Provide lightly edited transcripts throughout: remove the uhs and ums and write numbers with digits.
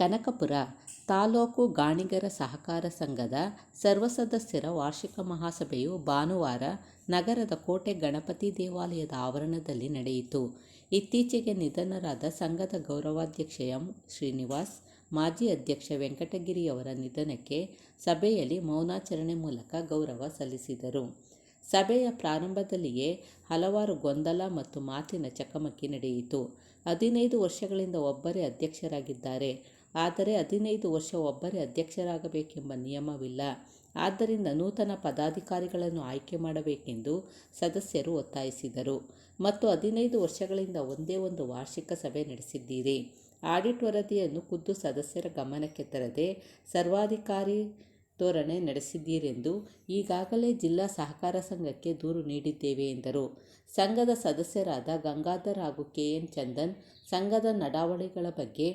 ಕನಕಪುರ ತಾಲೂಕು ಗಾಣಿಗರ ಸಹಕಾರ ಸಂಘದ ಸರ್ವ ಸದಸ್ಯರ ವಾರ್ಷಿಕ ಮಹಾಸಭೆಯು ಭಾನುವಾರ ನಗರದ ಕೋಟೆ ಗಣಪತಿ ದೇವಾಲಯದ ಆವರಣದಲ್ಲಿ ನಡೆಯಿತು. ಇತ್ತೀಚೆಗೆ ನಿಧನರಾದ ಸಂಘದ ಗೌರವಾಧ್ಯಕ್ಷ ಎಂ. ಶ್ರೀನಿವಾಸ್, ಮಾಜಿ ಅಧ್ಯಕ್ಷ ವೆಂಕಟಗಿರಿಯವರ ನಿಧನಕ್ಕೆ ಸಭೆಯಲ್ಲಿ ಮೌನಾಚರಣೆ ಮೂಲಕ ಗೌರವ ಸಲ್ಲಿಸಿದರು. ಸಭೆಯ ಪ್ರಾರಂಭದಲ್ಲಿಯೇ ಹಲವಾರು ಗೊಂದಲ ಮತ್ತು ಮಾತಿನ ಚಕಮಕಿ ನಡೆಯಿತು. 15 ವರ್ಷಗಳಿಂದ ಒಬ್ಬರೇ ಅಧ್ಯಕ್ಷರಾಗಿದ್ದಾರೆ. ಆದರೆ 15 ವರ್ಷ ಒಬ್ಬರೇ ಅಧ್ಯಕ್ಷರಾಗಬೇಕೆಂಬ ನಿಯಮವಿಲ್ಲ. ಆದ್ದರಿಂದ ನೂತನ ಪದಾಧಿಕಾರಿಗಳನ್ನು ಆಯ್ಕೆ ಮಾಡಬೇಕೆಂದು ಸದಸ್ಯರು ಒತ್ತಾಯಿಸಿದರು. ಮತ್ತು 15 ವರ್ಷಗಳಿಂದ ಒಂದೇ ಒಂದು ವಾರ್ಷಿಕ ಸಭೆ ನಡೆಸಿದ್ದೀರಿ. ಆಡಿಟ್ ವರದಿಯನ್ನು ಖುದ್ದು ಸದಸ್ಯರ ಗಮನಕ್ಕೆ ತರದೆ ಸರ್ವಾಧಿಕಾರಿ ಧೋರಣೆ ನಡೆಸಿದ್ದೀರೆಂದು ಈಗಾಗಲೇ ಜಿಲ್ಲಾ ಸಹಕಾರ ಸಂಘಕ್ಕೆ ದೂರು ನೀಡಿದ್ದೇವೆ ಎಂದರು. ಸಂಘದ ಸದಸ್ಯರಾದ ಗಂಗಾಧರ್ ಹಾಗೂ ಕೆ.ಎನ್. ಚಂದನ್ ಸಂಘದ ನಡಾವಳಿಗಳ ಬಗ್ಗೆ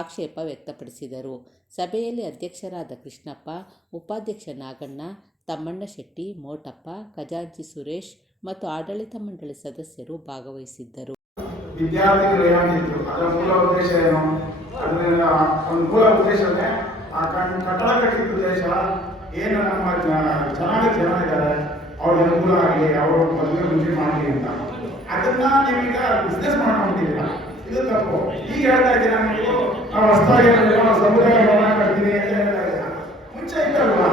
ಆಕ್ಷೇಪ ವ್ಯಕ್ತಪಡಿಸಿದರು. ಸಭೆಯಲ್ಲಿ ಅಧ್ಯಕ್ಷರಾದ ಕೃಷ್ಣಪ್ಪ, ಉಪಾಧ್ಯಕ್ಷ ನಾಗಣ್ಣ, ತಮ್ಮಣ್ಣ ಶೆಟ್ಟಿ, ಮೋಟಪ್ಪ, ಖಜಾಂಚಿ ಸುರೇಶ್ ಮತ್ತು ಆಡಳಿತ ಮಂಡಳಿ ಸದಸ್ಯರು ಭಾಗವಹಿಸಿದ್ದರು. ವಿದ್ಯಾರ್ಥಿಗಳು ಏನಾಗಿತ್ತು, ಅದರ ಮೂಲ ಉದ್ದೇಶ ಏನು? ಅದರ ಒಂದು ಮೂಲ ಉದ್ದೇಶವೇ ಆ ಕಟ್ಟಡ ಕಟ್ಟಿದ ಉದ್ದೇಶ ಏನು, ನಮ್ಮ ಜನ ಇದ್ದಾರೆ ಅವ್ರಿಗೆ ಅನುಕೂಲ ಆಗಲಿ, ಅವರು ಮದುವೆ ಮುಂಚೆ ಮಾಡಲಿ ಅಂತ. ಅದನ್ನ ನೀವೀಗ ಬಿಸ್ನೆಸ್ ಮಾಡ್ಕೊಂಡಿದ್ದೀರಾ, ಇದು ತಪ್ಪು. ಈಗ ಹೇಳ್ತಾ ಇದ್ದೀರಾ ನೀವು ನಾವು ಹೊಸದಾಗಿ ಸಮುದಾಯ ಭವನ ಕಟ್ತೀನಿ ಅಂತ ಹೇಳ್ತಾ ಇದ್ದೀರಾ. ಮುಂಚೆ ಇತ್ತಲ್ವಾ?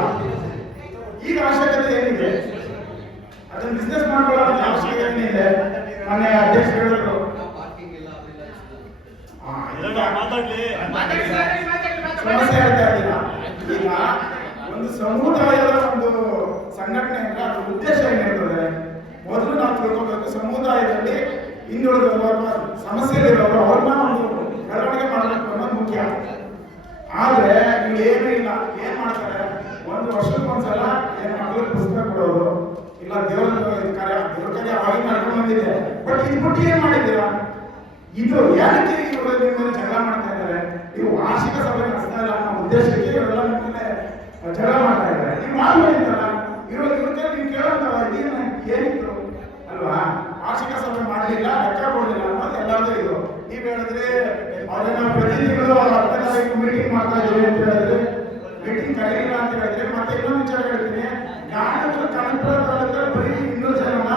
ಈಗ ಅವಶ್ಯಕತೆ ಏನಿದೆ? ಅದನ್ನ ಬಿಸ್ನೆಸ್ ಮಾಡ್ಕೊಳ್ಳೋ ಅವಶ್ಯಕತೆ ಏನಿದೆ? ಮೊನ್ನೆ ಅಧ್ಯಕ್ಷ ಹೇಳಿದ್ರು ಸಮಸ್ಯೆ ಹೇಳ್ತಾ ಇದ್ದೀರಾ. ಈಗ ಒಂದು ಸಮುದಾಯದ ಒಂದು ಸಂಘಟನೆ ಅಂದ್ರೆ ಅದರ ಉದ್ದೇಶ ಏನಿರ್ತದೆ? ಮೊದಲು ನಾವು ತಿಳ್ಕೋಬೇಕು, ಸಮುದಾಯದಲ್ಲಿ ಹಿಂದುಳಿದವರು ಸಮಸ್ಯೆಗಳಿರೋರು ಅವ್ರನ್ನ ಒಂದು ಬೆಳವಣಿಗೆ ಮಾಡಬೇಕು ಅನ್ನೋದು ಮುಖ್ಯ. ಆದ್ರೆ ನೀವು ಏನೂ ಇಲ್ಲ, ಏನ್ ಮಾಡ್ತಾರೆ, ಒಂದು ವರ್ಷಕ್ಕೊಂದ್ಸಲ ಏನ್ ಮಕ್ಕಳಿಗೆ ಪುಸ್ತಕ ಕೊಡೋದು, ಇಲ್ಲ ದೇವರ ಕಾರ್ಯ ಅವಾಗಿ ನಡ್ಕೊಂಡು ಬಂದಿದೆ. ಬಟ್ ಇದು ಬಿಟ್ಟು ಏನ್ ಮಾಡಿದ್ದೀರಾ? ಇದು ಯಾಕೆ ಇವರು ನಿಮ್ಮ ಜಗಳ ಮಾಡ್ತಾ ಇದ್ದಾರೆ? ನೀವು ವಾರ್ಷಿಕ ಸಭೆ ನಡೆಸ್ತಾ ಇಲ್ಲ ಅನ್ನೋ ಉದ್ದೇಶಕ್ಕೆ ಇವರೆಲ್ಲ ನಿಮ್ಮನ್ನೇ ಜಗಳ ಮಾಡ್ತಾ ಇದ್ದಾರೆ. ನೀವು ಮಾಡ್ಬೋದಿತ್ತಲ್ಲ, ಇವ್ರಿಗೆ ನೀವು ಕೇಳೋಂತ ಏನಿತ್ತು ಅಲ್ವಾ? ವಾರ್ಷಿಕ ಸಭೆ ಮಾಡಲಿಲ್ಲ, ಲೆಕ್ಕ ಕೊಡಲಿಲ್ಲ ಅನ್ನೋದು ಎಲ್ಲಾದ್ರೂ ಇದು. ನೀವು ಹೇಳಿದ್ರೆ ಅವ್ರನ್ನ ಪ್ರತಿ ತಿಂಗಳು 10ನೇ ತಾರೀಕು ಮೀಟಿಂಗ್ ಮಾಡ್ತಾ ಇದ್ದೀವಿ ಅಂತ ಹೇಳಿದ್ರೆ, ಮೀಟಿಂಗ್ ಕರೆಯಿಲ್ಲ ಅಂತ ಹೇಳಿದ್ರೆ, ಮತ್ತೆ ಇನ್ನೊಂದು ವಿಚಾರ ಹೇಳ್ತೀನಿ, ಕನಕಪುರ ತಾಲೂಕಲ್ಲಿ ಬರೀ 200 ಜನ,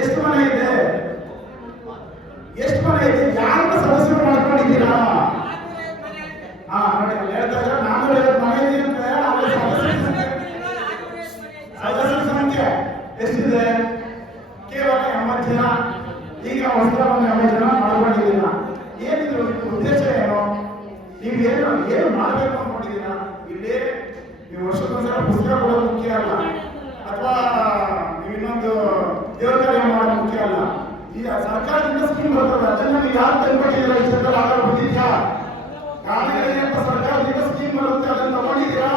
ಎಷ್ಟು ಮನೆ ಇದೆ? ಎಷ್ಟು ಮನೆ ಇದೆ? ಯಾರನ್ನ ಸದಸ್ಯರು ಮಾಡ್ಕೊಂಡಿದ್ದೀರಾ? ನೋಡಿ ಹೇಳ್ತಾ ಇದ್ದಾರೆ, 450 ಮನೆ ಇದೆ ಅಂದ್ರೆ ಅಲ್ಲಿ ಸದಸ್ಯರ ಸಂಖ್ಯೆ ಎಷ್ಟಿದೆ? ಕೇವಲ 80 ಜನ. ಈಗ ಹೊಸ 80 ಜನ ಮಾಡ್ಕೊಂಡಿದ್ದೀರಾ. ಏನಿದ್ರು ಉದ್ದೇಶ ಏನು? ನೀವು ಏನು ಮಾಡಬೇಕು ಅನ್ಕೊಂಡಿದ್ದೀರಾ? ಇಲ್ಲಿ ನೀವು ವರ್ಷಕ್ಕೊಂದ್ಸಲ ಪುಸ್ತಕ ಕೊಡೋದು ಮುಖ್ಯ ಅಲ್ಲ, ಅಥವಾ ನೀವು ಇನ್ನೊಂದು ದೇವರ ಕಾರ್ಯ ಮಾಡೋದು ಮುಖ್ಯ ಅಲ್ಲ. ಈಗ ಸರ್ಕಾರದಿಂದ ಸ್ಕೀಮ್ ಬರ್ತದೆ, ಅದನ್ನ ನೀವು ಯಾರು ತೆಗೆದುಕೊಂಡಿದ್ದೀರಾ? ಈ ಸರ್ಕಾರ ಆಗ ಬಂದಿದ್ಯಾ? ಗಾಣಿಗರಿಗೆ ಸರ್ಕಾರದಿಂದ ಸ್ಕೀಮ್ ಬರುತ್ತೆ, ಅದನ್ನ ತಗೊಂಡಿದ್ದೀರಾ?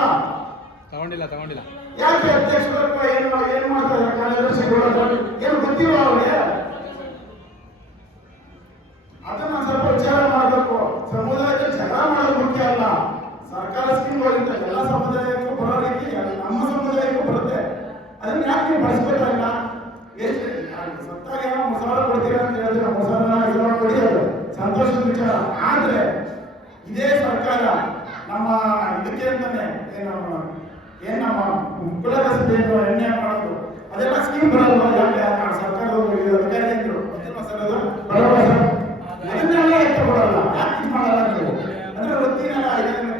ತಗೊಂಡಿಲ್ಲ. ಯಾಕೆ ಅಧ್ಯಕ್ಷರು ಏನ್ ಮಾಡ್ತಾರೆ? ಕಾರ್ಯದರ್ಶಿಗಳು ಏನು ಗೊತ್ತಿಲ್ಲ ಅವ್ರಿಗೆ? ಅದನ್ನ ಸ್ವಲ್ಪ ವಿಚಾರ ಮಾಡಬೇಕು. ಸಮುದಾಯದಲ್ಲಿ ಜಗಳ ಮಾಡೋದು ಮುಖ್ಯ ಅಲ್ಲ. ಸರ್ಕಾರ ಸ್ಕೀಮ್ಗಳಿಂದ ಎಲ್ಲ ಸಮುದಾಯಕ್ಕೂ ಬರೋ ರೀತಿ ನಮ್ಮ ಸಮುದಾಯಕ್ಕೂ ಬರುತ್ತೆ. ಅದನ್ನ ಯಾಕೆ ನೀವು ಬಳಸ್ಬೇಕಾಗಿಲ್ಲ? ಎಷ್ಟು ಸತ್ತಾಗ ಏನೋ ಮಸಾಲ ಕೊಡ್ತೀರಾ ಅಂತ ಹೇಳಿದ್ರೆ ಮಸಾಲ ಕೊಡಿ, ಅದು ಸಂತೋಷದ ವಿಚಾರ. ಆದ್ರೆ ಇದೇ ಸರ್ಕಾರ ನಮ್ಮ ಇದಕ್ಕೆ ಅಂತಾನೆ ಏನ್ ನಮ್ಮ ಕುಲಕಸಬೆ ಎಣ್ಣೆ ಮಾಡೋದು, ಅದೆಲ್ಲ ಸ್ಕೀಮ್ ಬರಲ್ವಾ? ಯಾಕೆ ಸರ್ಕಾರದವರು ಅಧಿಕಾರಿಗಳು ಅದನ್ನೆಲ್ಲ ಎತ್ತ ಕೊಡಲ್ಲ, ಯಾಕೆ ಇದು ಮಾಡಲ್ಲ ನೀವು? ಅಂದ್ರೆ ವೃತ್ತಿನೆಲ್ಲ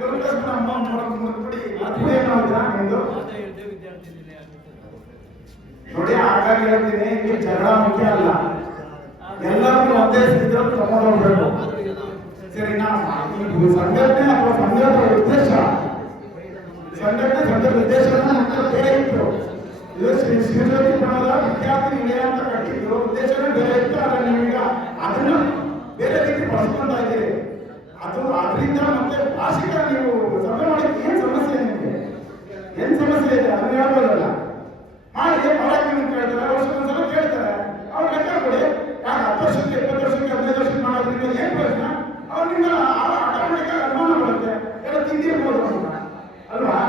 ಕುಲಕಸಬೆ ಮುಟ್ಬಿಡಿ ನಿಮ್ದು ನೋಡಿ. ಹಾಗಾಗಿ ಹೇಳ್ತೀನಿ, ಈ ಜಗಳ ಮುಖ್ಯ ಅಲ್ಲ, ಎಲ್ಲರಿಗೂ ಒಂದೇ ಸ್ಥಿತಿಯಲ್ಲಿ ತಗೊಂಡು ಹೋಗ್ಬೇಕು. ಸರಿನಾ? ಸಂಘಟನೆ ಅಥವಾ ಸಂಘದ ಉದ್ದೇಶ, ಸಂಘದ ಉದ್ದೇಶನ ಬೇರೆ ಇತ್ತು. ಇದು ಶ್ರೀಮತಿ ಪಣದ ವಿದ್ಯಾರ್ಥಿ ನಿಲಯ ಅಂತ ಕಟ್ಟಿದ್ರು, ಉದ್ದೇಶನೇ ಬೇರೆ ಇತ್ತು. ಆದ್ರೆ ನೀವೀಗ ಅದನ್ನ ಬೇರೆ ರೀತಿ ಬಳಸ್ಕೊಂತ ಇದ್ದೀರಿ. ಅದರಿಂದ ಮತ್ತೆ ವಾರ್ಷಿಕ ನೀವು ಸಭೆ ಮಾಡಿದ್ರೆ ಏನ್ ಸಮಸ್ಯೆ? ನಿಮಗೆ ಏನ್ ಸಮಸ್ಯೆ ಇದೆ ಅದನ್ನ ಹೇಳ್ಬೋದಲ್ಲ. ಮಾಡಿ ಮಾಡಕ್ಕೆ ನಿಮ್ಗೆ ಕೇಳ್ತಾರೆ, ವರ್ಷಕ್ಕೊಂದ್ಸಲ ಕೇಳ್ತಾರೆ, ಅವ್ರು ಲೆಕ್ಕ ಕೊಡಿ. ಯಾಕೆ 10 ವರ್ಷಕ್ಕೆ 20 ವರ್ಷಕ್ಕೆ 15 ವರ್ಷಕ್ಕೆ ಮಾಡೋದ್ರಿಂದ ಏನ್ ಪ್ರಶ್ನೆ? ಅವ್ರು ನಿಮ್ಮನ್ನ ಆಟೋಮೆಟಿಕ್ ಅನುಮಾನ ಬರುತ್ತೆ, ಎಲ್ಲ ತಿಂದಿರ್ಬೋದು ಅಲ್ವಾ?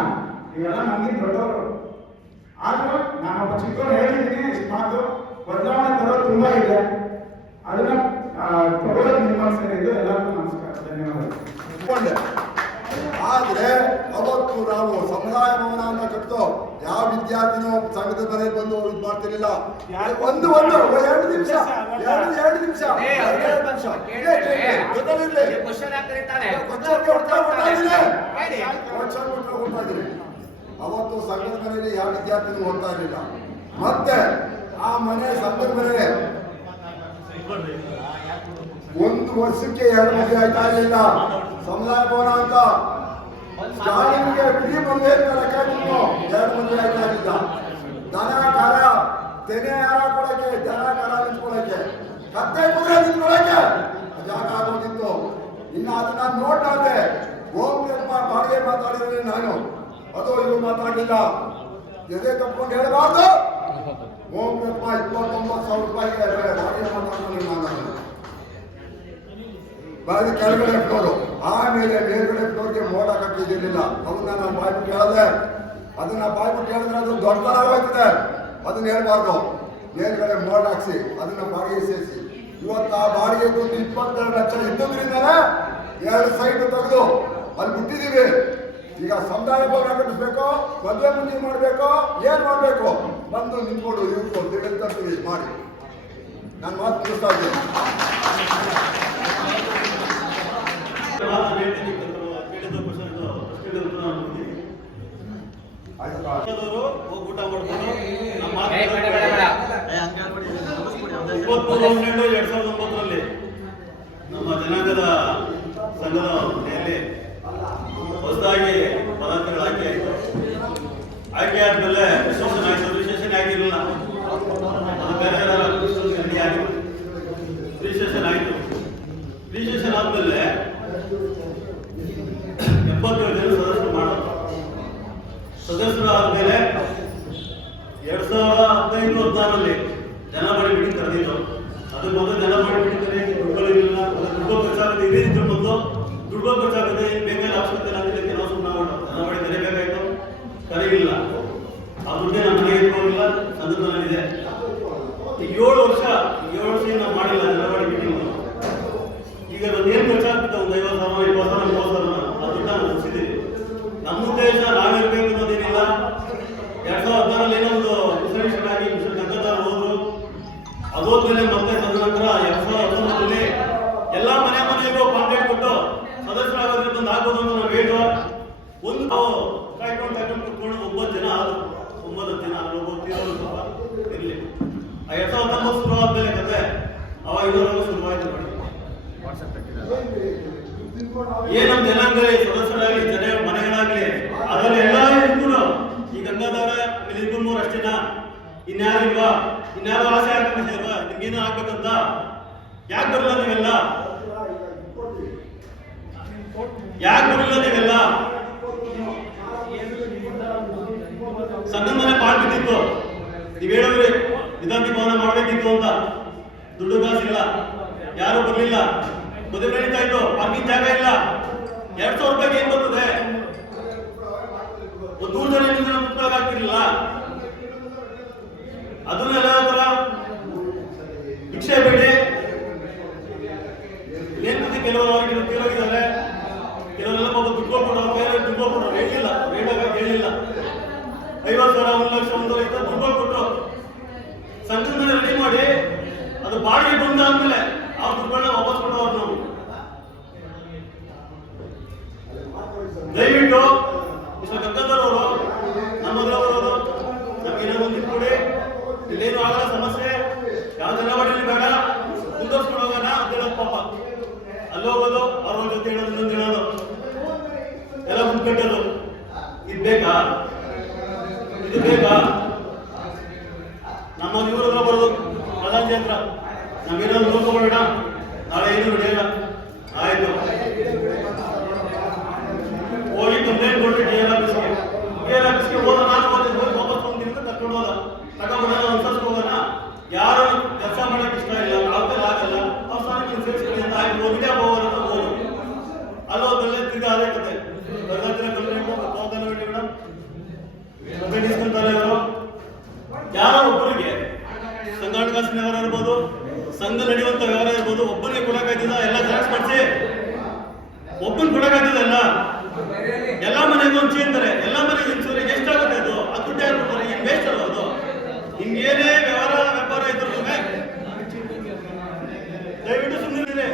ಇವೆಲ್ಲ ನಮ್ಗೆ ದೊಡ್ಡವರು. ಆದ್ರೂ ನಾನೊಬ್ಬ ಚಿಕ್ಕವ್ರು ಹೇಳಿದ್ದೀನಿ, ಇಷ್ಟು ಮಾತು ಬದಲಾವಣೆ ತರೋದು ತುಂಬಾ ಇದೆ. ಅದನ್ನ ತಗೊಳ್ಳೋದು ನಿಮ್ಮ ಸೇರಿದ್ದು. ಎಲ್ಲರಿಗೂ ನಮಸ್ಕಾರ, ಧನ್ಯವಾದ. ವಿದ್ಯಾರ್ಥಿನೂ ಸಂಘದ ಮನೆಗೆ ಬಂದು ಇದು ಮಾಡ್ತಿರ್ಲಿಲ್ಲ. ಒಂದು 2 ನಿಮಿಷ 2 ನಿಮಿಷ ಅವತ್ತು ಸಂಘದ ಮನೆಯಲ್ಲಿ ಯಾವ ವಿದ್ಯಾರ್ಥಿನೂ ಓದ್ತಾ ಇರಲಿಲ್ಲ. ಮತ್ತೆ ಆ ಮನೆ ಸಂಘದ ಮನೆ 1 ವರ್ಷಕ್ಕೆ 2 ಮದುವೆ ಆಯ್ತಾ ಇರಲಿಲ್ಲ. ಸಮುದಾಯ ಭವನ ಅಂತ ಶಾಲೆಗೆ ಫ್ರೀ ಮದುವೆ ಲೆಕ್ಕಾಚಿನ್ನು 2 ಮದುವೆ ಆಯ್ತಾ ಇರಲಿಲ್ಲ. ದನ ಕರ ತೆನೆ ಹಾರ ಕೊಡಕ್ಕೆ, ದನ ಕರ ನಿಂತ್ಕೊಳಕ್ಕೆ, ಕತ್ತೆ ಕುದುರೆ ನಿಂತ್ಕೊಳಕ್ಕೆ ಜಾಗ ಆಗೋದಿತ್ತು. ಇನ್ನು ಅದನ್ನ ನೋಡ್ತಾದ್ರೆ ಓಂಪ್ರಪ್ಪ ಬಾಡಿಗೆ ಮಾತಾಡಿದ್ರೆ ನಾನು ಅದು ಇವು ಮಾತಾಡಲಿಲ್ಲ. ಎದೆ ತಪ್ಕೊಂಡು ಹೇಳಬಾರ್ದು. ಓಂಪ್ರಪ್ಪ 29,000 ರೂಪಾಯಿಗೆ ಬಾಡಿಗೆ ಮಾತಾಡ್ಕೊಂಡು ನಾನು ಬಾಗಿ ಕೆಳಗಡೆ ಫ್ಲೋರು, ಆಮೇಲೆ ಮೇಲ್ಗಡೆ ಫ್ಲೋರ್ಗೆ ಮೋಡ ಕಟ್ಟಿದ್ದಿರಲಿಲ್ಲ. ಅವನ್ನ ನಾನು ಬಾಯ್ಬಿಟ್ಟು ಕೇಳಿದೆ. ಅದನ್ನ ಬಾಯ್ಬಿಟ್ಟು ಹೇಳಿದ್ರೆ ಅದು ದೊಡ್ಡತನ ಹೋಗ್ತದೆ, ಅದನ್ನ ಹೇಳ್ಬಾರ್ದು. ಮೇಲ್ಗಡೆ ಮೋಡ ಹಾಕ್ಸಿ ಅದನ್ನ ಬಾಡಿಗೆ ಸೇರಿಸಿ ಇವತ್ತು ಆ ಬಾಡಿಗೆ ದುಡ್ಡು 22 ಲಕ್ಷ ಇದ್ದದ್ರಿಂದಲೇ 2 ಸೈಟ್ ತೆಗೆದು ಅಲ್ಲಿ ಬಿಟ್ಟಿದ್ದೀವಿ. ಈಗ ಸಮುದಾಯ ಭವನ ಕಟ್ಟಿಸ್ಬೇಕು, ಮದುವೆ ಮುಂದೆ ಮಾಡಬೇಕು, ಏನ್ ಮಾಡಬೇಕು ಬಂದು ನಿಂತ್ಕೊಂಡು ಇವ್ರು ಮಾಡಿ ನಾನು ಮಾತು ಮುಗಿಸ್ತಾ ಇದ್ದೀನಿ. ಊಟ ಮಾಡ್ಕೊಂಡು 2009 ನಮ್ಮ ಜನಾಂಗದ ಸಂಘದ ಮನೆಯಲ್ಲಿ ಹೊಸದಾಗಿ ಪದಾರ್ಥಗಳು ಆಯ್ಕೆ ಆಯಿತು. ಆಯ್ಕೆ ಆದ್ಮೇಲೆ ರಿಜಿಸ್ಟ್ರೇಷನ್ ಆಯಿತು. ರಿಜಿಸ್ಟ್ರೇಷನ್ ಆಗಿರಲಿಲ್ಲ, ಅದು ಬೇರೆ ರಿಜಿಸ್ಟ್ರೇಷನ್ ಆಯಿತು. ರಿಜಿಸ್ಟ್ರೇಷನ್ ಆದ್ಮೇಲೆ 77 ಜನ ಸದಸ್ಯರು ಮಾಡೋದು. ಸದಸ್ಯರು ಆದ್ಮೇಲೆ 2015-16 ಜನವರಿ ಮೀಟಿಂಗ್ ಕರೆದಿದ್ದು. ಅದಕ್ಕೆ ಮೊದಲು ಜನವರಿ ಮೀಟಿಂಗ್ ಕರೆಯಕ್ಕೆ ದುಡ್ಡುಗಳಿರಲಿಲ್ಲ. ದುಡ್ಡು ಖರ್ಚಾಗುತ್ತೆ, ಇದೇ ಇದ್ರ ಮೊದಲು ದುಡ್ಡು ಖರ್ಚಾಗುತ್ತೆ. ಬೇಕಾದ ಅವಶ್ಯಕತೆ ಆಗಿದೆ, ನಾವು ಸುಮ್ಮನೆ ಜನವರಿ ಕರಿಬೇಕಾಯ್ತು, ಕರೀಲಿಲ್ಲ. ಆ ದುಡ್ಡೇ ನಮ್ಮ ಮನೆಗೆ ಇಟ್ಕೊಂಡಿಲ್ಲ, ಸಂದರ್ಭದಲ್ಲಿದೆ. 7 ವರ್ಷ ನಾವು ಮಾಡಿಲ್ಲ ಜನವರಿ ಮೀಟಿಂಗ್. ಈಗ ಏನು ಖರ್ಚಾಗ್ತದೆ, ಒಂದು 50,000, 20,000, 30,000 ಆ ದುಡ್ಡು ನಾವು ಮುಗಿಸಿದ್ದೀವಿ. ನಮ್ಮ ಉದ್ದೇಶ ನಾವಿರ್ಬೇಕು ಅನ್ನೋದೇನಿಲ್ಲ. 2016 ಏನೋ ಒಂದು ಮಿಷನ್ ಆಗಿ ಮಿಷನ್ ಗಂಗಾಧರ್ ಹೋದ್ರು. ಅದೋದ್ಮೇಲೆ ಮತ್ತೆ ತದನಂತರ 2019 ಎಲ್ಲಾ ಮನೆಗೂ ಕಾಂಟ್ಯಾಕ್ಟ್ ಕೊಟ್ಟು ಸದಸ್ಯರಾಗೋದ್ರಿಂದ ಒಂದು ಆಗ್ಬೋದು ಅಂತ ನಾವು ಹೇಳುವ ಒಂದು ಕಾಯ್ಕೊಂಡು ಕುತ್ಕೊಂಡು 9 ಜನ ಆದ್ರು. 9 ಜನ ಇರಲಿ. 2019 ಶುರು ಆದ್ಮೇಲೆ ಕತೆ ಅವಾಗ ಇರೋದು ಶುರುವಾಯ್ತು ನೋಡಿ. ಏನ್ ನಮ್ಮ ಜನಾಂಗ ಸದಸ್ಯರಾಗಲಿ, ಜನ ಮನೆಗಳಾಗ್ಲಿ, ಅದರಲ್ಲಿ ಎಲ್ಲ ಇದ್ರು. ಈ ಗಂಗಾಧರ ಆಮೇಲೆ 2-3 ಅಷ್ಟೇನಾ? ಇನ್ಯಾರಿಲ್ವಾ? ಇನ್ಯಾರು ಆಸೆ ಆಗ್ತಿಲ್ವಾ ನಿಮ್ಗೇನು ಆಗ್ಬೇಕಂತ? ಯಾಕೆ ಬರಲ್ಲ ನೀವೆಲ್ಲ? ಯಾಕೆ ಬರಲ್ಲ ನೀವೆಲ್ಲ? ಸಂಘದ ಮನೆ ಮಾಡ್ಬೇಕಿತ್ತು, ನೀವ್ ಹೇಳಿದ್ರಿ ವಿಧಾಂತಿ ಭವನ ಮಾಡ್ಬೇಕಿತ್ತು ಅಂತ. ದುಡ್ಡು ಕಾಸಿಲ್ಲ, ಯಾರು ಬರ್ಲಿಲ್ಲ. ಮದುವೆ ನಡೀತಾ ಇತ್ತು, ಪಾರ್ಕಿಂಗ್ ಜಾಗ ಇಲ್ಲ. 2,000 ರೂಪಾಯಿಗೆ ಏನ್ ಬರ್ತದೆ? ಒಂದು 100 ಜನ ಮುಕ್ತಾಗ ಆಗ್ತಿರ್ಲಿಲ್ಲ. ಅದನ್ನೆಲ್ಲ ತರ ಭಿಕ್ಷೆ ಬೇಡಿ ಏನ್ತಿದೆ. ಕೆಲವರು ತೀರೋಗಿದ್ದಾರೆ, ಕೆಲವರೆಲ್ಲ ಪಾಪ ದುಡ್ಡು ಕೊಡೋರು, ಬೇರೆ ದುಡ್ಡು ಕೊಡೋರು ಹೇಳಿಲ್ಲ, ಹೇಳಿಲ್ಲ. 50,000, 1 ಲಕ್ಷ, 1 ಲಕ್ಷ ದುಡ್ಡು ಕೊಟ್ಟರು. ಸಂಘದ ಮೇಲೆ ರೆಡಿ ಮಾಡಿ ಅದು ಬಾಡಿಗೆ ಬಂದ ಆದ್ಮೇಲೆ ಆ ದುಡ್ಡನ್ನ ವಾಪಸ್ ಕೊಡೋರು ನಾವು. ದಯವಿಟ್ಟು ಗಂಗಾಧರ್ ಅವರು ನಮ್ಮದ್ರವರು ನಮ್ಗೇನೋ ಒಂದು ಕೊಡಿ. ಇಲ್ಲೇನು ಆಗಲ್ಲ ಸಮಸ್ಯೆ, ಯಾವ ಜನವಾಡಿಯಲ್ಲಿ ಬೇಡ, ಮುಂದುವರ್ಸ್ಕೊಂಡು ಹೋಗೋಣ ಅಂತ ಹೇಳೋದು. ಪಾಪ ಅಲ್ಲಿ ಹೋಗೋದು, ಅವ್ರ ಜೊತೆ ಹೇಳೋದು, ಇನ್ನೊಂದು ಹೇಳೋದು, ಎಲ್ಲ ಮುಂದ್ಕಟ್ಟೋದು. ಇದು ಬೇಕಾ? ಇದು ಬೇಕಾ? ನಮ್ಮ ಇವ್ರ ಬರೋದು ಪ್ರಧಾನ ಕೇಂದ್ರ, ನಮ್ಗೇನಾದ್ರು ನೋಡ್ಕೊಬೇಡ, ನಾಳೆ ಏನು ನಡೆಯಲ್ಲ. ಆಯ್ತು, ಹೋಗಿ ಕಂಪ್ಲೇಂಟ್ ಕೊಟ್ಟು ಡಿಆರ್ ಆಫೀಸ್ಗೆ ಹೋದ. ನಾನು ಹೋಗಿ ವಾಪಸ್ ಬಂದಿருந்து ಕರ್ಕೊಂಡು ಹೋದ. ತಗೊಂಡ ಅನ್ಸರ್ಸ್ಗೆ ಹೋಗೋಣ. ಯಾರು ಕೆಲಸ ಮಾಡಕ್ಕೆ ಇಷ್ಟ ಇಲ್ಲ, ಆಮೇಲೆ ಆಗಲ್ಲ, ಅವ್ರ ಸ್ಥಾನಕ್ಕೆ ಸೇರಿಸ್ಕೊಳ್ಳಿ ಅಂತ ಆಯ್ತು. ಹೋಗಿದ್ದೆ ಹೋಗೋಣ ಅಂತ ಹೋದ್ರು. ಅಲ್ಲೋದಲ್ಲೇ ತಿರ್ಗಿ ಅದೇ ಕತೆ. ಕಂಪ್ಲೇಂಟ್ ಹೋಗ್ತಾನೆ ಬಿಡಿ ಮೇಡಮ್, ಕಂಪ್ಲೇಂಟ್ ಇಸ್ಕೊಂತಾರೆ ಇವರು. ಯಾರೋ ಒಬ್ಬರಿಗೆ ಸಂಘ ಹಣಕಾಸಿನ ವ್ಯವಹಾರ ಇರ್ಬೋದು, ಸಂಘ ನಡೆಯುವಂತ ವ್ಯವಹಾರ ಇರ್ಬೋದು, ಒಬ್ಬರಿಗೆ ಕೊಡಕ್ಕಾಯ್ತದ? ಎಲ್ಲ ಜೆರಾಕ್ಸ್ ಮಾಡಿಸಿ ಒಬ್ಬನ್ ಕೊಡಕ್ಕಾಗ್ತದಲ್ಲ. ಎಲ್ಲ ಮನೆಗೂ ಹಂಚಿ ಅಂತಾರೆ, ಎಲ್ಲ ಮನೆಗೆ ಹಂಚಿದ್ರೆ ಎಷ್ಟಾಗುತ್ತೆ? ಅದು ದುಡ್ಡು ಯಾರು ಕೊಡ್ತಾರೆ? ಏನೇ ವ್ಯಾಪಾರ ಇದ್ರು ದಯವಿಟ್ಟು ಸುಮ್ಮನೆ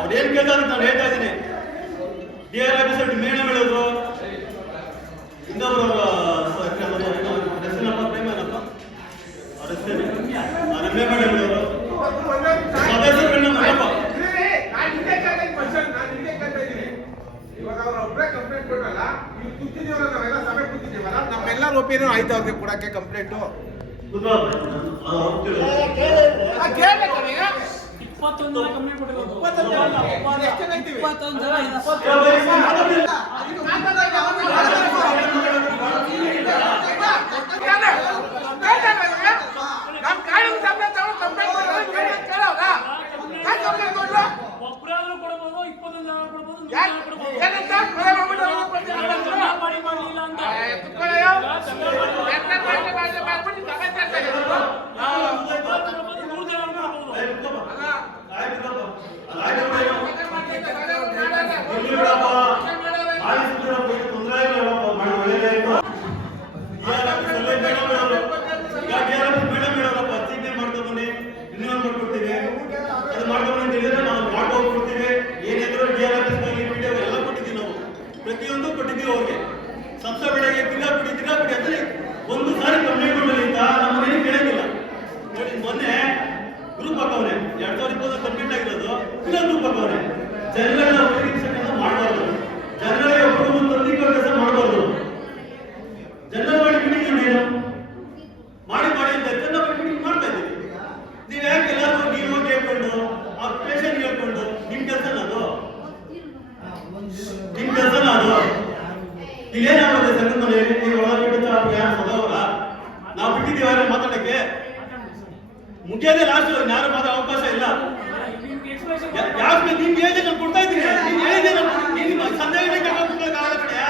ಅವ್ರೇನ್ ಕೇಳ್ತಾರೆ ನಾನು ಹೇಳ್ತಾ ಇದ್ದೀನಿ. DR ಆಫೀಸರ್ ಮೇಡಮ್ ಹೇಳಿದ್ರು, ಇನ್ನೊಬ್ರು ಹೆಸರಿನಪ್ಪ ಪ್ರೇಮನಪ್ಪ ಅವ್ರ ಹೆಸರೇನೆ ರಮ್ಯ ಮೇಡಮ್ ಹೇಳಿದ್ರು, ಸದಸ್ಯರು ಮೇಡಮ್ ಅಲ್ಲಪ್ಪ. ನಮ್ಮೆಲ್ಲರ ಒಪಿನಿಯನ್ ಆಯ್ತು ಅವ್ರಿಗೆ ಕೊಡಕ್ಕೆ ಕಂಪ್ಲೇಂಟು. ಪ್ರತಿಯೊಂದು ಕೊಟ್ಟಿದ್ದೀವಿ ಅವ್ರಿಗೆ. ಸಂಸ್ಥೆ ಬೆಳಗ್ಗೆ ತಿರ್ಗಾ ಕೊಡಿ ಅಂದ್ರೆ ಒಂದು ಸಾರಿ ಕಂಪ್ಲೇಂಟ್ ಮಾಡಲಿಲ್ಲ, ನಮ್ಮನೇನು ಕೇಳಂಗಿಲ್ಲ. ನೋಡಿ ಮೊನ್ನೆ ಗ್ರೂಪ್ ಹಾಕವನೆ 2020 ಕಂಪ್ಲೇಂಟ್ ಆಗಿರೋದು, ಇನ್ನೊಂದು ಗ್ರೂಪ್ ಹಾಕವನೆ. ಜನಗಳ ಕೆಲಸ ಮಾಡಬಾರ್ದು, ಜನಗಳಿಗೆ ಒಬ್ಬರು ತಂದಿಕ ಕೆಲಸ ಮಾಡಬಾರ್ದು. ಜನರ ಮಾಡಿ ಮೀಟಿಂಗ್ ಏನು ಮಾಡಿ ಅಂತ ಜನರ ಮೀಟಿಂಗ್ ಮಾಡ್ತಾ ಇದ್ದೀವಿ. ನೀವು ಯಾಕೆ ಎಲ್ಲರೂ ನೀವು ಕೇಳ್ಕೊಂಡು ಆ ಪೇಷಂಟ್ ಕೇಳ್ಕೊಂಡು ನಿಮ್ ಕೆಲಸ ಅದು ಇಲ್ಲೇನಾಗುತ್ತೆ ಸಂಘದ ಮನೆಯಲ್ಲಿ ನೀವು ಒಳಗಿಟ್ಟು ಯಾರು ಸದವರ ನಾವು ಬಿಟ್ಟಿದ್ದೀವಿ ಯಾರು ಮಾತಾಡಕ್ಕೆ ಮುಗಿಯೋದೇ ಲಾಸ್ಟ್. ಯಾರು ಮಾತಾಡೋ ಅವಕಾಶ ಇಲ್ಲ. ಯಾಕೆ ನಿಮ್ಗೆ ಹೇಳಿದೆ ನಾನು ಕೊಡ್ತಾ ಇದ್ದೀನಿ, ನೀನ್ ಹೇಳಿದೆ ನಿಮ್ಗೆ ಸಂದೇಹ ಕಡೆಯ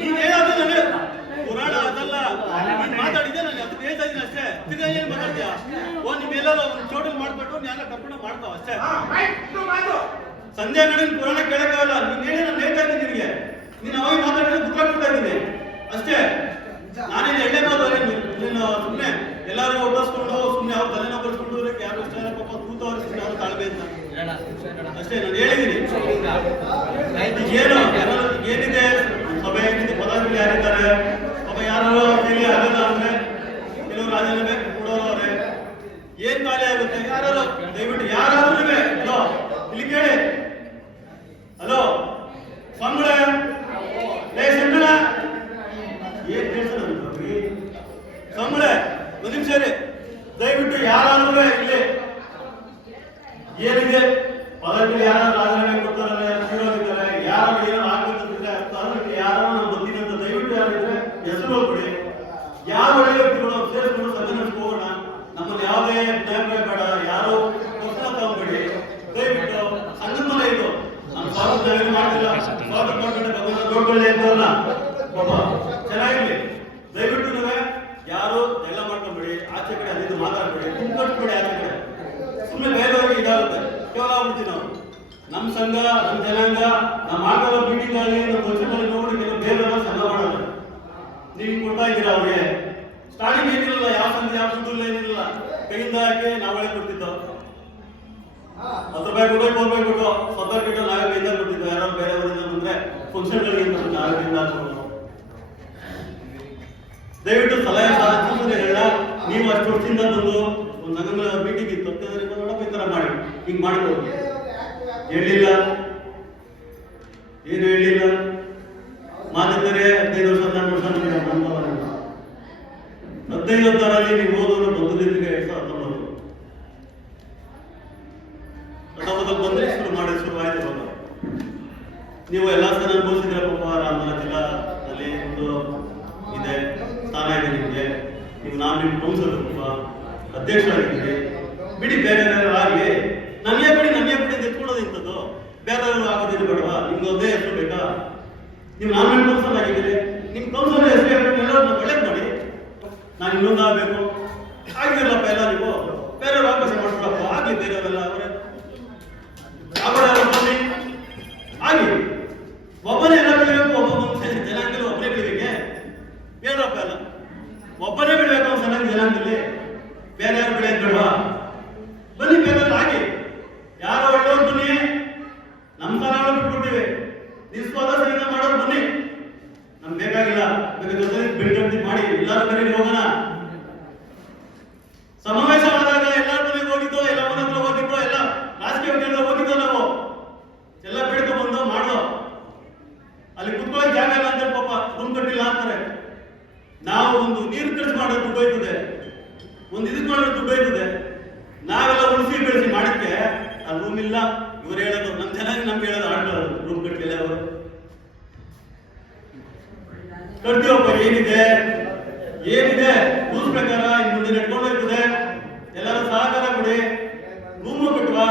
ನೀನ್ ಹೇಳೋದು ನನಗೆ ಪುರಾಣ ಅದಲ್ಲ. ನೀನ್ ಮಾತಾಡಿದ್ದೆ ನಾನು ಅದಕ್ಕೆ ಹೇಳ್ತಾ ಇದ್ದೀನಿ ಅಷ್ಟೇ. ತಿರ್ಗಾ ಏನ್ ಮಾತಾಡ್ತೀಯ? ನಿಮ್ಮೆಲ್ಲರೂ ಟೋಟಲ್ ಮಾಡ್ಬಿಟ್ಟು ಎಲ್ಲ ಕರ್ಕೊಂಡು ಮಾಡ್ತಾವ ಅಷ್ಟೇ. ಸಂಧ್ಯಾ ಕಡೆ ಪುರಾಣ ಕೇಳಕ್ಕಾಗಲ್ಲ. ನೀನ್ ಹೇಳಿ ನಾನು ಹೇಳ್ತಾ ಇದ್ದೀನಿ ನಿನಗೆ, ನೀನು ಅವಾಗ ಮಾತಾಡಿದ್ರೆ ಉತ್ತರ ಕೊಡ್ತಾ ಇದ್ದೀನಿ ಅಷ್ಟೇ. ನಾನೇನು ಎಳ್ಳೆ ಮಾತಾಡ ನೀನು ಸುಮ್ಮನೆ ಎಲ್ಲರೂ ಒಬ್ಬಸ್ಕೊಂಡು ಸುಮ್ಮನೆ ಅವ್ರ ತಲೆನ ಬರ್ಸ್ಕೊಂಡು ಯಾರು ಇಷ್ಟ ಪಾಪ ಕೂತವ್ರ ಅವ್ರು ತಾಳ್ಬೆ ಅಂತ ಅಷ್ಟೇ ನಾನು ಹೇಳಿದ್ದೀನಿ. ಏನು ಏನಿದೆ ಸಭೆ ಏನಿದೆ ಪದಾಧಿಕಾರಿ ಯಾರಿದ್ದಾರೆ ಪಾಪ ಯಾರು ಇಲ್ಲಿ ಆಗಲ್ಲ ಅಂದ್ರೆ ಕೆಲವರು ರಾಜೀನಾಮೆ ಕೊಡೋರವ್ರೆ. ಏನ್ ಖಾಲಿ ಆಗುತ್ತೆ? ಯಾರು ದಯವಿಟ್ಟು ಯಾರಾದ್ರೂ ಹಲೋ ಇಲ್ಲಿ ಕೇಳಿ. ಹಲೋ ಸ್ವಾಮಿಗಳೇ, ಲೇ ಸಂಗಣ ಏನ್ ಕೆಲಸ ಸ್ವಾಮಿಗಳೇ ಒಂದು ನಿಮಿಷ ರೀ. ದಯವಿಟ್ಟು ಯಾರಾದ್ರೂ ಇಲ್ಲಿ ಏನಿದೆ ಪದಾಧಿಕಾರಿ ಯಾರು ರಾಜೀನಾಮೆ ಕೊಡ್ತಾರೆ, ಶಿರೋಗಿದ್ದಾರೆ, ಯಾರು ಏನೋ ಆಗ್ಬೇಕಂತಿದ್ರೆ ಅದಕ್ಕೆ ಯಾರು ನಾನು ಬಂದಿನಿ ಅಂತ ದಯವಿಟ್ಟು ಯಾರಿದ್ರೆ ಹೆಸರು ಕೊಡಿ. ಯಾರು ಒಳ್ಳೆ ವ್ಯಕ್ತಿಗಳು ಸೇರಿಸ್ಕೊಂಡು ಸಭೆ ನಡೆಸ್ಕೋಣ. ನಮ್ಮಲ್ಲಿ ಯಾವುದೇ ನ್ಯಾಯ ಬೇಡ, ಯಾರು ಕೊಡ್ತಾ ತಗೋಬೇಡಿ ದಯವಿಟ್ಟು. ಸಂಘದ ಮನೆ ಇದು ನಾನು ಸ್ವಾಗತ ಮಾಡಿಲ್ಲ, ಸ್ವಾಗತ ಮಾಡ್ಕೊಂಡೆ ಭಗವಂತ ನೋಡ್ಕೊಳ್ಳಿ ಅಂತಲ್ಲ ಪಾಪ ಚೆನ್ನಾಗಿರ್ಲಿ. ದಯವಿಟ್ಟು ನೀವೇ ಯಾರು ಎಲ್ಲ ಮಾಡ್ಕೊಂಡ್ಬಿಡಿ, ಆಚೆ ಕಡೆ ಅಲ್ಲಿಂದ ಮಾತಾಡ್ಬೇಡಿ, ತುಂಬಿಕೊಟ್ಬಿಡಿ ಆಚೆ ಕಡೆ. ಸುಮ್ಮನೆ ಬೇರೆಯವ್ರಿಗೆ ಇದಾಗುತ್ತೆ, ಕೇವಲ ಆಗ್ಬಿಡ್ತೀವಿ ನಾವು. ನಮ್ಮ ಸಂಘ ನಮ್ಮ ಜನಾಂಗ ನಮ್ಮ ಆಗೋ ಮೀಟಿಂಗ್ ಆಗಲಿ ನಮ್ಮ ವರ್ಷದಲ್ಲಿ ನೋಡಿ ಕೆಲವು ಬೇರೆಯವ್ರ ಸಂಘ ಮಾಡೋದು ನೀವು ಕೊಡ್ತಾ ಇದ್ದೀರಾ ಅವ್ರಿಗೆ. ಸ್ಟಾರ್ಟಿಂಗ್ ಏನಿರಲ್ಲ, ಯಾವ ಸಂಘ ಯಾವ ಸುದ್ದಿಲ್ಲ ಏನಿಲ್ಲ, ಕೈಯಿಂದ ಹಾಕಿ ನಾವೇ ಕೊಡ್ತಿದ್ದೋ. 10 ರೂಪಾಯಿ ಕೊಟ್ಟು 20 ರೂಪಾಯಿ ಕೊಟ್ಟು ಸ್ವತಃ ಬಿಟ್ಟು ನಾವೇ ಕೈಯಿಂದ ಕೊಡ್ತಿದ್ದೋ. ಯಾರೋ ಬೇರೆಯವರಿಂದ ಬಂದ್ರೆ ಫಂಕ್ಷನ್ಗಳಿಗೆ ನಾವೇ ಕೈಯಿಂದ ಹಾಕೋದು. ದಯವಿಟ್ಟು ಸಲಹೆ ಸೂಚನೆ ಹೇಳ. ನೀವು ಅಷ್ಟು ವರ್ಷದಿಂದ ಬಂದು ಒಂದು ನಗರ ಮೀಟಿಂಗ್ ಇತ್ತು ನೋಡಪ್ಪ ಈ ತರ ಮಾಡಿ ಹಿಂಗ್ ಮಾಡ್ಬೋದು. ಹೇಳಿಲ್ಲ, ಏನು ಹೇಳಿಲ್ಲ. ಮಾತಿದ್ದರೆ 15 ವರ್ಷ 14 ವರ್ಷ 15 ನೀವು ಓದೋರು ಬಂದಿದ್ದಕ್ಕೆ 2019 ಬಂದ್ರೆ ಶುರು ಮಾಡಿ ಶುರು ಆಯ್ತು. ನೀವು ಎಲ್ಲ ಸ್ಥಾನ ಅನುಭವಿಸಿದ್ರೆ ಪಾಪ ರಾಮನಗರ ಜಿಲ್ಲಾ ಅಲ್ಲಿ ಒಂದು ಇದೆ ಸ್ಥಾನ ಇದೆ ನಿಮಗೆ. ನೀವು ನಾನು ನಿಮ್ಮ ಕೌನ್ಸಿಲರ್ ಅಧ್ಯಕ್ಷರಾಗಿದ್ದೀರಿ. ಬಿಡಿ ಬೇರೆ ಆಗಲಿ, ನನಗೆ ಬಿಡಿ ಎತ್ಕೊಳ್ಳೋದು ಇಂಥದ್ದು. ಬೇರೆಯವರು ಆಗೋದಿಲ್ಲ ಬೇಡವಾ? ನಿಮ್ಗೆ ಒಂದೇ ಹೆಸರು ಬೇಕಾ? ನೀವು ನಾಮಿನೇಟ್ ಕೌನ್ಸಿಲರ್ ಆಗಿದ್ದೀರಿ, ನಿಮ್ಮ ಕೌನ್ಸಿಲರ್ ಹೆಸರು ಎಲ್ಲರೂ ಒಳ್ಳೇದು ಮಾಡಿ. ನಾನು ಇನ್ನೊಂದು ಆಗಬೇಕು ಆಗಿರಲ್ಲಪ್ಪ ಎಲ್ಲ ನೀವು ಬೇರೆಯವ್ರು ಅವಕಾಶ ಮಾಡ್ಕೊಳಪ್ಪ ಆಗ್ಲಿ. ಬೇರೆಯವರೆಲ್ಲ ಅವರೇ ಬನ್ನಿ ಆಗಿ ಒಬ್ಬನೇ ಎಲ್ಲ ಬೆಳಿಬೇಕು, ಒಬ್ಬ ಜನಾಂಗದಲ್ಲಿ ಒಬ್ಬನೇ ಬೆಳಿಬೇಕೆ? ಹೇಳಪ್ಪ ಎಲ್ಲ ಇವ್ರು ಹೇಳೋದು ನಮ್ಮ ಜನ ನಮ್ಗೆ ಹೇಳೋದು ಆಡೋದು ರೂಮ್ ಕಟ್ಟಿಲ್ಲ ಅವರು ಕಟ್ತೀವಪ್ಪ. ಏನಿದೆ ರೂಲ್ಸ್ ಪ್ರಕಾರ ಇನ್ನು ಮುಂದೆ ನಡ್ಕೊಂಡು ಹೋಗ್ತದೆ. ಎಲ್ಲರೂ ಸಹಕಾರ ಕೊಡಿ. ರೂಮ್ ಬಿಟ್ವಾ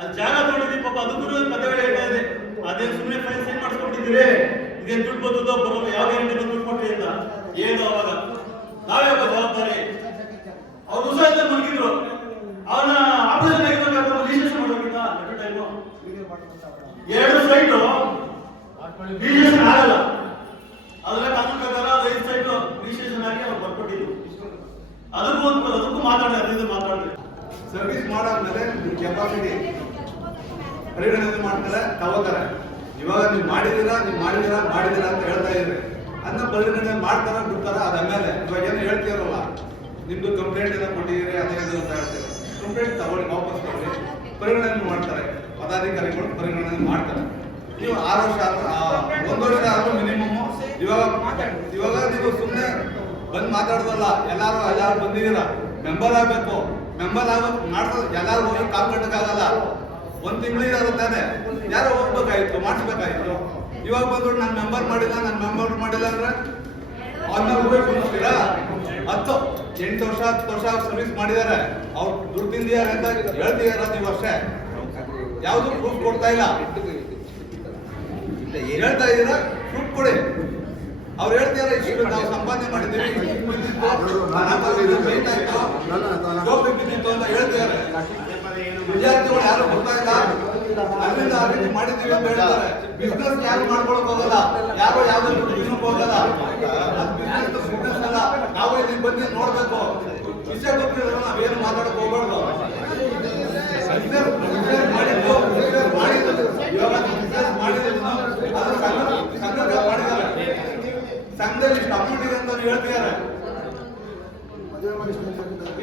ಅಲ್ಲಿ ಜಾಗ ತೊಗೊಂಡಿದ್ದೀವಿ ಪಾಪ, ಅದಕ್ಕೂ ಕಥೆಗಳು ಹೇಳ್ತಾ ಇದೆ. ಅದೇನು ಸುಮ್ಮನೆ ಫೈಲ್ ಸೈನ್ ಮಾಡಿಸ್ಕೊಟ್ಟಿದ್ದೀರಿ, ಇದೇನು ದುಡ್ಡು ಬಂದದೋ ಬರೋದು ಯಾವ ಗ್ಯಾರಂಟಿ ದುಡ್ಡು ಕೊಟ್ರಿ ಅಂತ ಏನು ಅವಾಗ ನಾವೇ ಒಬ್ಬ ಜವಾಬ್ದಾರಿ. ಅವ್ರು ಹುಷಾರಿದ್ದ ಮಲಗಿದ್ರು, ಅವನ ಆಪರೇಷನ್ ಆಗಿರ್ಬೇಕಾದ್ರೆ ರಿಜಿಸ್ಟ್ರೇಷನ್ ಮಾಡಬೇಕಿಲ್ಲ. ಟೈಮು 2 ಸೈಟು ರಿಜಿಸ್ಟ್ರೇಷನ್ ಆಗಲ್ಲ. ಅದೆಲ್ಲ ಕಾನೂನು ಪ್ರಕಾರ ಅದು 5 ಸೈಟು ರಿಜಿಸ್ಟ್ರೇಷನ್ ಆಗಿ ಅವ್ರು ಬರ್ಕೊಟ್ಟಿದ್ರು. ಅದಕ್ಕೂ ಮಾತಾಡಿದ್ರೆ ಸರ್ವಿಸ್ ಮಾಡಾದ್ಮೇಲೆ ಕೆಪಾಸಿಟಿ ಪರಿಗಣನೆ ಮಾಡ್ತಾರೆ, ತಗೋತಾರೆ. ಇವಾಗ ನೀವು ಮಾಡಿದೀರಾ ಅಂತ ಹೇಳ್ತಾ ಇದ್ರಿ, ಅದನ್ನ ಪರಿಗಣನೆ ಮಾಡ್ತಾರ ಬಿಡ್ತಾರ ಅದಾದ್ಮೇಲೆ. ಇವಾಗ ಏನು ಹೇಳ್ತೀರಲ್ಲ, ನಿಮ್ದು ಕಂಪ್ಲೇಂಟ್ ಏನೋ ಕೊಟ್ಟಿದ್ದೀರಿ ಅದೇ ಅಂತ ಹೇಳ್ತೀರ, ಕಂಪ್ಲೇಂಟ್ ತಗೊಳ್ಳಿ, ವಾಪಸ್ ತಗೊಳ್ಳಿ, ಪರಿಗಣನೆ ಮಾಡ್ತಾರೆ ಪದಾಧಿಕಾರಿಗಳು, ಪರಿಗಣನೆ ಮಾಡ್ತಾರೆ. ನೀವು 6 ವರ್ಷ 1 ವರ್ಷ ಆದ್ರೂ ಮಿನಿಮಮ್. ಇವಾಗ ನೀವು ಸುಮ್ಮನೆ ಬಂದು ಮಾತಾಡೋದಲ್ಲ, ಎಲ್ಲಾರು ಬಂದಿದ್ದೀರಾ, ಮೆಂಬರ್ ಆಗ್ಬೇಕು. ಮೆಂಬರ್ ಮಾಡ್ತಾರೆ, ಎಲ್ಲಾರು ಹೋಗಿ ಕಾಲ್ ಕಟ್ಟಕ್ಕಾಗಲ್ಲ. 1 ತಿಂಗಳಿಗೆ ತಾನೆ ಯಾರೋ ಹೋಗ್ಬೇಕಾಯ್ತು, ಮಾಡಿಸ್ಬೇಕಾಯ್ತು. ಇವಾಗ ಬಂದು ನಾನು ಮೆಂಬರ್ ಮಾಡಿಲ್ಲ ಅಂದ್ರೆ ಆಮೇಲೆ ಹೋಗ್ತೀರಾ? 8 ವರ್ಷ 10 ವರ್ಷ ಸರ್ವಿಸ್ ಮಾಡಿದ್ದಾರೆ, ಅವ್ರು ದುಡ್ಡು ತಿಂದಿದ್ದಾರೆ ಅಂತ ಹೇಳ್ತಿದಾರ ನೀವು ಅಷ್ಟೇ. ಯಾವುದು ಪ್ರೂಫ್ ಕೊಡ್ತಾ ಇಲ್ಲ. ಹೇಳ್ತಾ ಇದ್ದೀರಾ, ಪ್ರೂಫ್ ಕೊಡಿ. ಅವ್ರು ಹೇಳ್ತಿದಾರೆ ಇಷ್ಟು ನಾವು ಸಂಪಾದನೆ ಮಾಡಿದ್ದೀವಿ, ಅಂತ ಹೇಳ್ತಿದ್ದಾರೆ. ವಿದ್ಯಾರ್ಥಿಗಳು ಯಾರು ಬರ್ತಾ ಇಲ್ಲ, ಅಲ್ಲಿಂದ ಆ ರೀತಿ ಮಾಡಿದ್ದೀವಿ ಅಂತ ಹೇಳ್ತಾರೆ. ಬಿಸ್ನೆಸ್ ಯಾರು ಮಾಡ್ಕೊಳಕ್ ಹೋಗಲ್ಲ, ಯಾರು ಯಾವ್ದು ಬಿಸ್ನೆಸ್ ಹೋಗಲ್ಲ. ಬಿಸ್ನೆಸ್ ಅಲ್ಲ, ನಾವು ಇಲ್ಲಿ ಬಂದು ನೋಡ್ಬೇಕು. ವಿಷಯ ಗೊತ್ತಿರೋದು ನಾವೇನು ಮಾತಾಡಕ್ ಹೋಗ್ಬಾರ್ದು. ಸಂಘದಲ್ಲಿ ಇಷ್ಟು ಅಮೌಂಟ್ ಇದೆ ಅಂತ ಹೇಳ್ತಿದ್ದಾರೆ.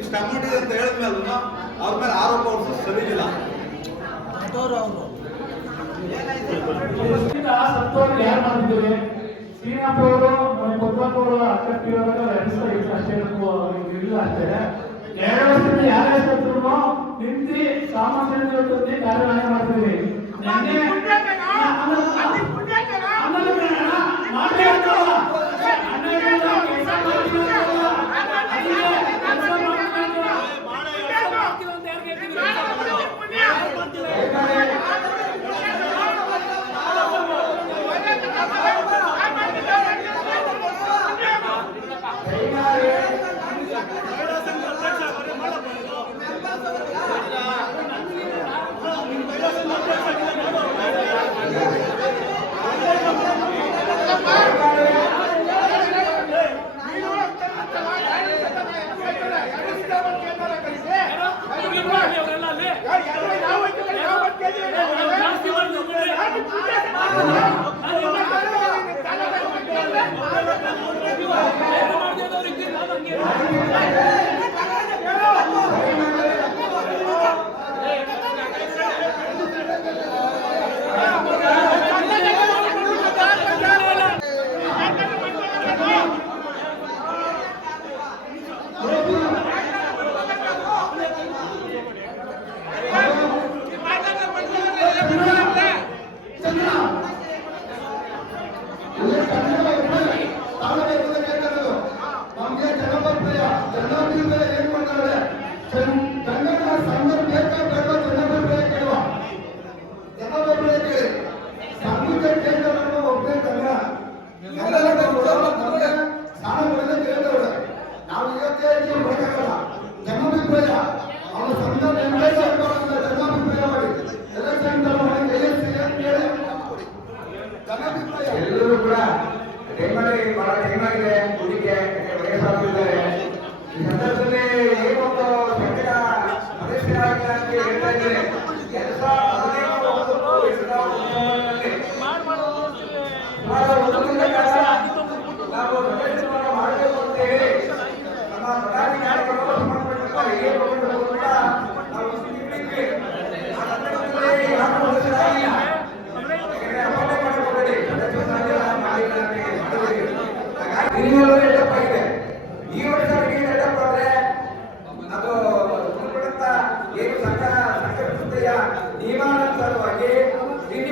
ಇಷ್ಟು ಅಮೌಂಟ್ ಇದೆ ಅಂತ ಹೇಳಿದ್ಮೇಲೆ ಅವ್ರ ಮೇಲೆ ಆರೋಪ ಹೊರಿಸೋದು ಸರಿ ಇಲ್ಲ. ಯಾರು ಮಾಡ್ತಿದ್ದೀವಿ? ಶ್ರೀನಾಥ್ ಅವರು ಕೊಟ್ಟವರು ಅಷ್ಟೇ ಇಲ್ಲ ಅಷ್ಟೇ. 2 ವರ್ಷದಿಂದ ಯಾರೇ ಸತ್ರು ನಿಂತು ಸಾಮಾನ್ಯ ಕಾರ್ಯವಾಹಿ ಮಾಡ್ತೀವಿ.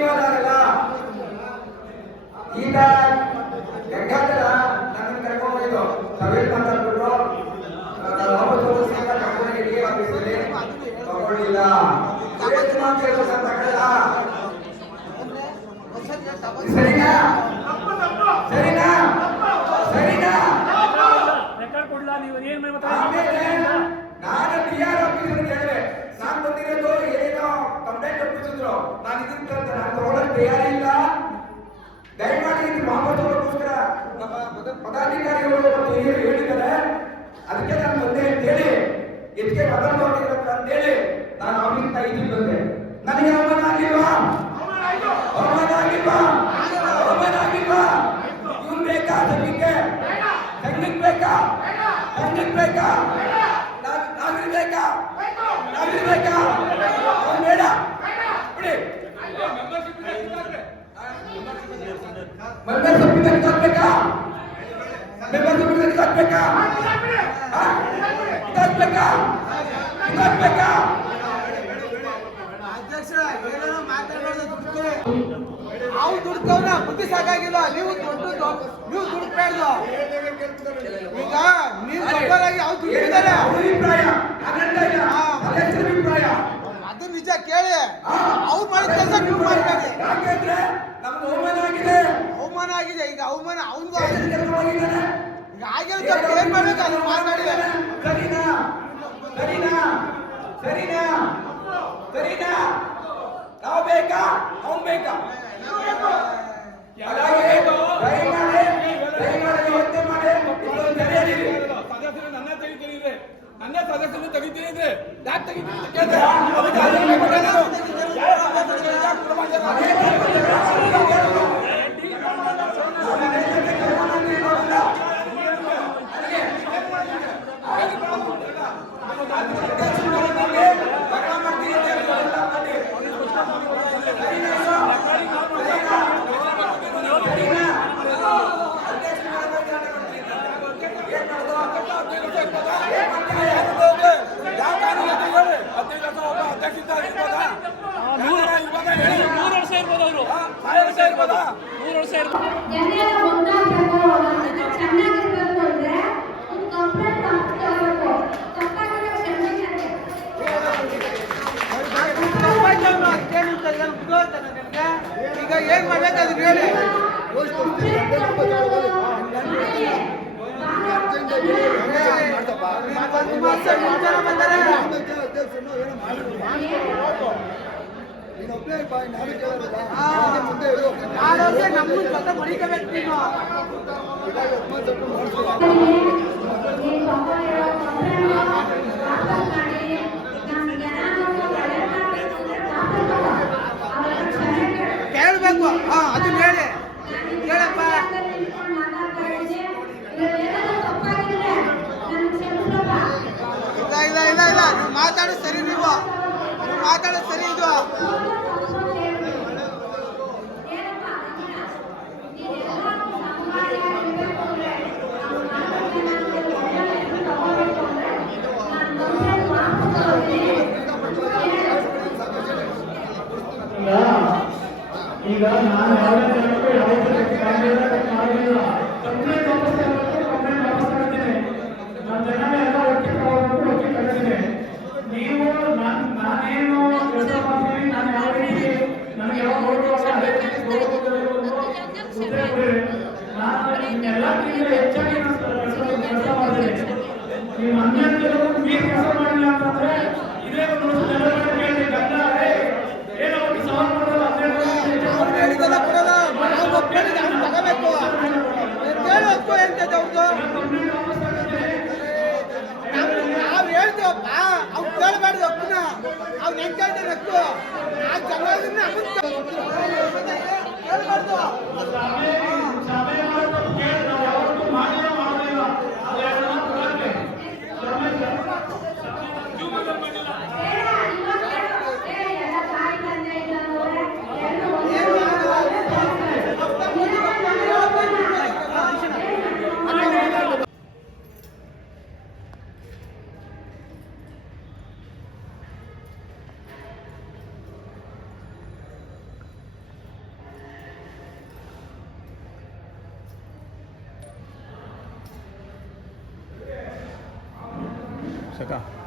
ಜೀವನಾಗಲ್ಲ. ಈಗ ಗಂಗಾಧರ ನನ್ನ ಕರ್ಕೊಂಡು ಹೋಯ್ತು ಸಭೆಯಲ್ಲಿ ಮಾತಾಡ್ಬಿಟ್ಟು ಕರ್ಕೊಂಡು ಆಫೀಸಲ್ಲಿ ತಗೊಳ್ಳಿಲ್ಲ. ಸರಿನಾ ಸರಿನಾ ಸರಿನಾ? ಆಮೇಲೆ ನಾನು ಟಿಆರ್ ಆಫೀಸರ್ ಹೇಳಿದೆ, ನಾನು ಬಂದಿರೋದು ಏನೋ ಕಂಪ್ಲೇಂಟ್ ಒಪ್ಪಿಸಿದ್ರು, ನಾನು ಇದನ್ನ ನಾನು ತಗೊಳ್ಳೋಕೆ ತಯಾರಿಲ್ಲ, ದಯಮಾಡಿ ಇದು ಮಾಮೂಲಿಗೋಸ್ಕರ ನಮ್ಮ ಪದಾಧಿಕಾರಿಗಳು ಮತ್ತು ಹಿರಿಯರು ಹೇಳಿದ್ದಾರೆ, ಅದಕ್ಕೆ ನಾನು ಬಂದೆ ಅಂತೇಳಿ ಹೆಚ್ಚಿಗೆ ಮಾತಾಡೋದಿರತ್ತ ಅಂತೇಳಿ ನಾನು ಅವನಿಂದ ಇಲ್ಲಿ ಬಂದೆ. ನನಗೆ ಅವಮಾನ ಆಗಿಲ್ವಾ? ಅವಮಾನ ಆಗಿಲ್ವಾ? ಅವಮಾನ ಆಗಿಲ್ವಾ? ಇವನು ಬೇಕಾ ಸಂಘಕ್ಕೆ? ಸಂಘಕ್ಕೆ ಬೇಕಾ? ಸಂಘಕ್ಕೆ ಬೇಕಾ? ನಾವಿರ್ಬೇಕಾ? ನಾವಿರ್ಬೇಕಾ? ಅವನು ಬೇಡ ಬಿಡಿ. ಮೆಂಬರ್ಶಿಪ್ ಕಟ್ಬೇಕಾ? ಮೆಂಬರ್ಶಿಪ್ ಕಟ್ಬೇಕಾ? ಕಟ್ಬೇಕಾ? ಕಟ್ಬೇಕಾ? ಅವ್ರು ದುಡ್ಕವ್ರ ಬುದ್ಧಿ ಸಾಕಾಗಿಲ್ಲ. ನೀವು ದುಡ್ಡು ನೀವು ದುಡ್ಬೇಡ್ದು. ಈಗ ನೀವು ದೊಡ್ಡವರಾಗಿ ಅವ್ರು ದುಡ್ಡಿದ್ದಾರೆ. ಅದು ನಿಜ ಕೇಳಿ. ಅವ್ರು ಮಾಡಿದ ಕೆಲಸ ನೀವು ಮಾಡಬೇಡಿ. ಯಾಕೆಂದ್ರೆ ನಮ್ಗೆ ಅವಮಾನ ಆಗಿದೆ. ಅವಮಾನ ಆಗಿದೆ. ಈಗ ಅವಮಾನ ಅವನಿಗೂ ಈಗ ಆಗಿರೋ ಏನ್ ಮಾಡ್ಬೇಕು ಅದನ್ನ ಮಾತಾಡಿ. ಸರಿನಾ ಸರಿನಾ ಸರಿನಾ ಸರಿನಾ? ನಾವು ಬೇಕಾ? ಅವ್ನು ಬೇಕಾ? ನನ್ನ ಸದಸ್ಯರು ತೆಗಿತೀನಿ ಯಾಕೆ ತೆಗಿತೀನಿ? ಈಗ ಏನ್ ಮಾಡ್ಬೇಕು ಅದನ್ನ ಹೇಳಿ. ನಮ್ಗೆ ಜೊತೆ ಮಡಿಕಬೇಕು ನೀನು. ಕೇಳ್ಬೇಕು. ಅದನ್ನ ಹೇಳಿ ಕೇಳಪ್ಪ. ಇಲ್ಲ ಇಲ್ಲ ಇಲ್ಲ ಇಲ್ಲ ನೀವು ಮಾತಾಡೋದು ಸರಿ. ನೀವು ಮಾತಾಡೋದು ಸರಿ. ಇದು ಈಗ ನಾನು ಯಾವುದೇ ಕಾರಣಕ್ಕೂ ಯಾವುದೇ ಮಾಡಿಲ್ಲ. ಕಂಪ್ಲೇಂಟ್ ವಾಪಸ್ ಕಂಪ್ಲೇಂಟ್ ವಾಪಸ್ ಮಾಡ್ತೀನಿ. ನನ್ನ ಜನ ಎಲ್ಲ ಒಟ್ಟಿಗೆ ತಗೋಬೇಕು, ಒಟ್ಟಿಗೆ ಕಳಿಸ್ತೀನಿ. ನೀವು ನಾನೇನು ಕೆಲಸ ಮಾಡ್ತೀನಿ, ನಾನು ಯಾವ ರೀತಿ ನನಗೆ ಯಾವ ಗೌರವ ಅದೇ ರೀತಿ ಹುದ್ದೆ ಕೊಡಿರಿ. ನಾನು ನಿಮ್ಮೆಲ್ಲಕ್ಕಿಂತ ಹೆಚ್ಚಾಗಿ ನಾನು ಕೆಲಸ ಮಾಡ್ತೀನಿ. ನೀವು 12 ಜನರು ಮೀರಿ ಕೆಲಸ ಮಾಡಿಲ್ಲ ಅಂತಂದ್ರೆ ಇದೇ ಒಂದು ಜನರ ಕೇಳಿ ಗಂಡ ಏನೋ ಒಂದು ಸವಾಲು ಮಾಡೋದು. 12 ಹೇಳಿದಲ್ಲ ಕೊಡಲ್ಲ. ನಾವು ಕೇಳಿದ ಅವ್ನು ತಗೋಬೇಕು. ಕೇಳಬೇಕು ಎಂತದ್ದು ಅವ್ರದ್ದು. ನಾವು ಹೇಳ್ತೀವಪ್ಪ, ಅವ್ನು ಕೇಳಬಾರ್ದು. ಅಪ್ಪನ ಅವ್ನು ಹೆಂಗ್ ಕೇಳ್ತಾನೆ ಅಕ್ಕು. ಆ ಜನ ಕೇಳಬಾರ್ದು. ಕಾಕ